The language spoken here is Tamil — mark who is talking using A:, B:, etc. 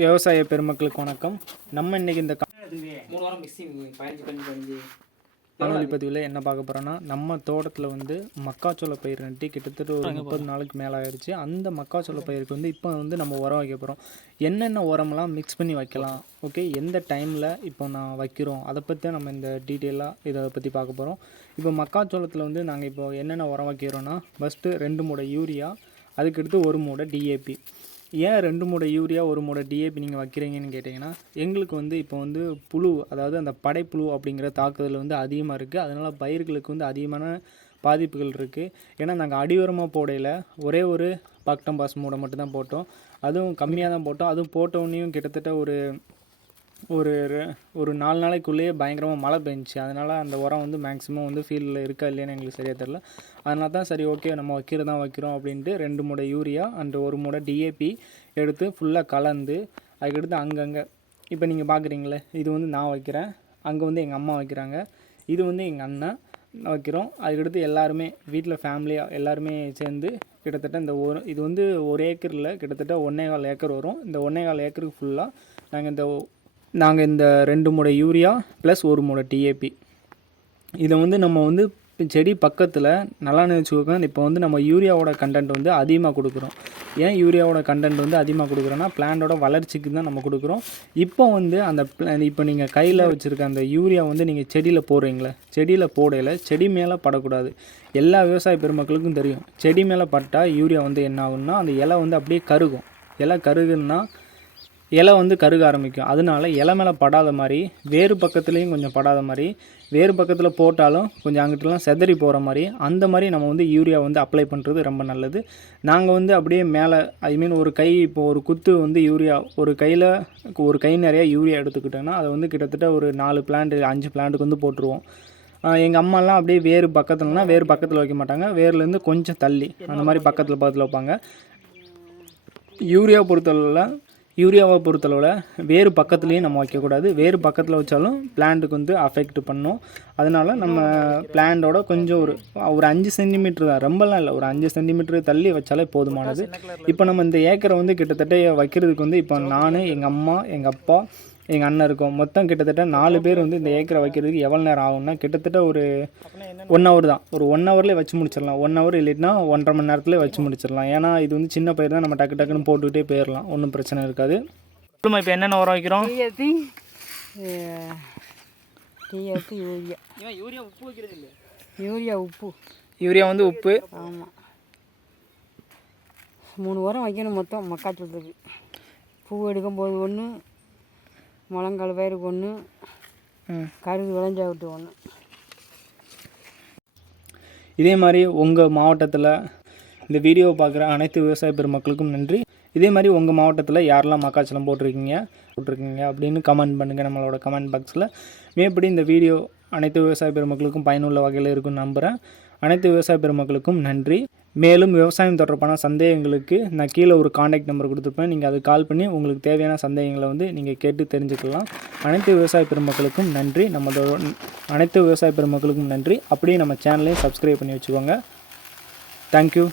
A: விவசாய பெருமக்களுக்கு வணக்கம். நம்ம இன்னைக்கு இந்த காணொலி பதிவில் என்ன பார்க்க போகிறோன்னா நம்ம தோட்டத்தில் வந்து மக்காச்சோள பயிர் நட்டி கிட்டத்தட்ட ஒரு முப்பது நாளுக்கு மேலே ஆயிடுச்சு அந்த மக்காச்சோள பயிருக்கு வந்து இப்போ வந்து நம்ம உரம் வைக்க போகிறோம் என்னென்ன உரமெல்லாம் மிக்ஸ் பண்ணி வைக்கலாம்? ஓகே எந்த டைமில் இப்போ நான் வைக்கிறோம்? அதை பற்றி நம்ம இந்த டீட்டெயிலாக இதை பற்றி பார்க்க போகிறோம் இப்போ மக்காச்சோளத்தில் வந்து நாங்கள் இப்போ என்னென்ன உரம் வைக்கிறோன்னா ஃபஸ்ட்டு ரெண்டு மூடை யூரியா அதுக்கடுத்து ஒரு மூடை டிஏபி ஏன் ரெண்டு மூடை யூரியா ஒரு மூடை டிஏபி நீங்கள் வைக்கிறீங்கன்னு கேட்டிங்கன்னா எங்களுக்கு வந்து இப்போ வந்து புழு அதாவது அந்த படைப்புழு அப்படிங்கிற தாக்குதல் வந்து அதிகமாக இருக்குது அதனால் பயிர்களுக்கு வந்து அதிகமான பாதிப்புகள் இருக்குது ஏன்னா நாங்கள் அடியோரமாக போடையில் ஒரே ஒரு பாக்டம் பாஸ் மூடை மட்டும்தான் போட்டோம். அதுவும் கம்மியாக தான் போட்டோம். அதுவும் போட்டோன்னையும் கிட்டத்தட்ட ஒரு ஒரு ரெ- ஒரு நாலு நாளைக்குள்ளேயே பயங்கரமாக மழை பெஞ்சிச்சு. அதனால் அந்த உரம் வந்து மேக்ஸிமம் வந்து ஃபீல்டில் இருக்கா இல்லையான்னு எங்களுக்கு சரியாக தெரில அதனால தான் சரி ஓகே நம்ம வைக்கிறது தான் வைக்கிறோம் அப்படின்ட்டு ரெண்டு மூடை யூரியா அண்ட் ஒரு மூடை டிஏபி எடுத்து ஃபுல்லாக கலந்து அதுக்கடுத்து அங்கங்கே இப்போ நீங்கள் பார்க்குறீங்களே இது வந்து நான் வைக்கிறேன். அங்கே வந்து எங்கள் அம்மா வைக்கிறாங்க. இது வந்து எங்கள் அண்ணன் வைக்கிறோம். அதுக்கடுத்து எல்லாருமே வீட்டில் ஃபேமிலியாக எல்லாருமே சேர்ந்து கிட்டத்தட்ட இந்த ஒரு இது வந்து ஒரு ஏக்கரில் கிட்டத்தட்ட ஒன்றே கால் ஏக்கர் வரும். இந்த ஒன்றே கால் ஏக்கருக்கு ஃபுல்லாக நாங்கள் இந்த நாங்கள் இந்த ரெண்டு மூடை யூரியா ப்ளஸ் ஒரு மூடை டிஏபி இதை வந்து நம்ம வந்து செடி பக்கத்தில் நல்லா நினச்சிக்கோங்க இப்போ வந்து நம்ம யூரியாவோட கண்டென்ட் வந்து அதிகமாக கொடுக்குறோம். ஏன் யூரியாவோட கண்டென்ட் வந்து அதிகமாக கொடுக்குறோன்னா பிளான்டோட வளர்ச்சிக்கு தான் நம்ம கொடுக்குறோம். இப்போ வந்து அந்த இப்போ நீங்கள் கையில் வச்சுருக்க அந்த யூரியா வந்து நீங்கள் செடியில் போடுறீங்களே செடியில் போடையில் செடி மேலே படக்கூடாது. எல்லா விவசாய பெருமக்களுக்கும் தெரியும். செடி மேலே பட்டால் யூரியா வந்து என்ன ஆகுன்னா அந்த இலை வந்து அப்படியே கருகும். இலை கருகுன்னா இலை வந்து கருக ஆரம்பிக்கும். அதனால இலை மேலே படாத மாதிரி வேறு பக்கத்துலேயும் கொஞ்சம் படாத மாதிரி வேறு பக்கத்தில் போட்டாலும் கொஞ்சம் அங்கிட்டலாம் செதறி போகிற மாதிரி அந்த மாதிரி நம்ம வந்து யூரியா வந்து அப்ளை பண்ணுறது ரொம்ப நல்லது. நாங்கள் வந்து அப்படியே மேலே ஐ மீன் ஒரு கை இப்போ ஒரு குத்து வந்து யூரியா ஒரு கையில் ஒரு கை நிறையா யூரியா எடுத்துக்கிட்டோன்னா அதை வந்து கிட்டத்தட்ட ஒரு நாலு பிளான்ட் அஞ்சு பிளான்ட்டுக்கு வந்து போட்டுருவோம். எங்கள் அம்மாலாம் அப்படியே வேறு பக்கத்துலனா வேறு பக்கத்தில் வைக்க மாட்டாங்க. வேர்லேருந்து கொஞ்சம் தள்ளி அந்த மாதிரி பக்கத்தில் பக்கத்தில் வைப்பாங்க. யூரியா பொறுத்தளவில் யூரியாவை பொறுத்தளவில் வேறு பக்கத்துலேயும் நம்ம வைக்கக்கூடாது. வேறு பக்கத்தில் வச்சாலும் பிளான்ட்டுக்கு வந்து அஃபெக்ட் பண்ணும். அதனால நம்ம பிளான்ட்டோட கொஞ்சம் ஒரு ஒரு அஞ்சு சென்டிமீட்டர் தான். ரொம்பலாம் இல்லை. ஒரு அஞ்சு சென்டிமீட்டர் தள்ளி வச்சாலே போதுமானது. இப்போ நம்ம இந்த ஏக்கரை வந்து கிட்டத்தட்ட வைக்கிறதுக்கு வந்து இப்போ நான் எங்கள் அம்மா எங்கள் அப்பா எங்கள் அண்ணன் இருக்கோம். மொத்தம் கிட்டத்தட்ட நாலு பேர் வந்து இந்த ஏக்கரை வைக்கிறதுக்கு எவ்வளோ நேரம் ஆகும்னா கிட்டத்தட்ட ஒரு ஒன் ஹவர் தான். ஒரு ஒன் ஹவர்லேயே வச்சு முடிச்சிடலாம். ஒன் ஹவர் இல்லைன்னா ஒன்றரை மணி நேரத்துலேயே வச்சு முடிச்சிடலாம். ஏன்னா இது வந்து சின்ன பயிர் தான். நம்ம டக்கு டக்குன்னு போட்டுக்கிட்டே போயிடலாம். ஒன்றும் பிரச்சனை இருக்காது. சொல்லுமா இப்போ என்னென்ன உரம் வைக்கிறோம்?
B: யூரியா.
C: யூரியா உப்பு வைக்கிறது இல்லை
B: யூரியா உப்பு.
A: யூரியா வந்து உப்பு.
B: ஆமாம் மூணு உரம் வைக்கணும் மொத்தம். மக்காச்சோளத்துக்கு. பூ எடுக்கும் போது ஒன்று முழங்கால் பயிருக்கு ஒன்று. கருது விளைஞ்சா விட்டு ஒன்று
A: இதே மாதிரி உங்கள் மாவட்டத்தில் இந்த வீடியோவை பார்க்குற அனைத்து விவசாய பெருமக்களுக்கும் நன்றி. இதே மாதிரி உங்கள் மாவட்டத்தில் யாரெல்லாம் மக்காச்சோளம் போட்டிருக்கீங்க போட்டிருக்கீங்க அப்படின்னு கமெண்ட் பண்ணுங்கள் நம்மளோட கமெண்ட் பாக்ஸில் மேற்படி இந்த வீடியோ அனைத்து விவசாய பெருமக்களுக்கும் பயனுள்ள வகையில் இருக்கும்னு நம்புகிறேன் அனைத்து விவசாய பெருமக்களுக்கும் நன்றி. மேலும் விவசாயம் தொடர்பான சந்தேகங்களுக்கு நான் கீழே ஒரு காண்டாக்ட் நம்பர் கொடுத்துருப்பேன். நீங்கள் அது கால் பண்ணி உங்களுக்கு தேவையான சந்தேகங்களை வந்து நீங்கள் கேட்டு தெரிஞ்சுக்கலாம். அனைத்து விவசாய பெருமக்களுக்கும் நன்றி. நம்ம அனைத்து விவசாய பெருமக்களுக்கும் நன்றி. அப்படியே நம்ம சேனலையும் சப்ஸ்கிரைப் பண்ணி வச்சுக்கோங்க. தேங்க்யூ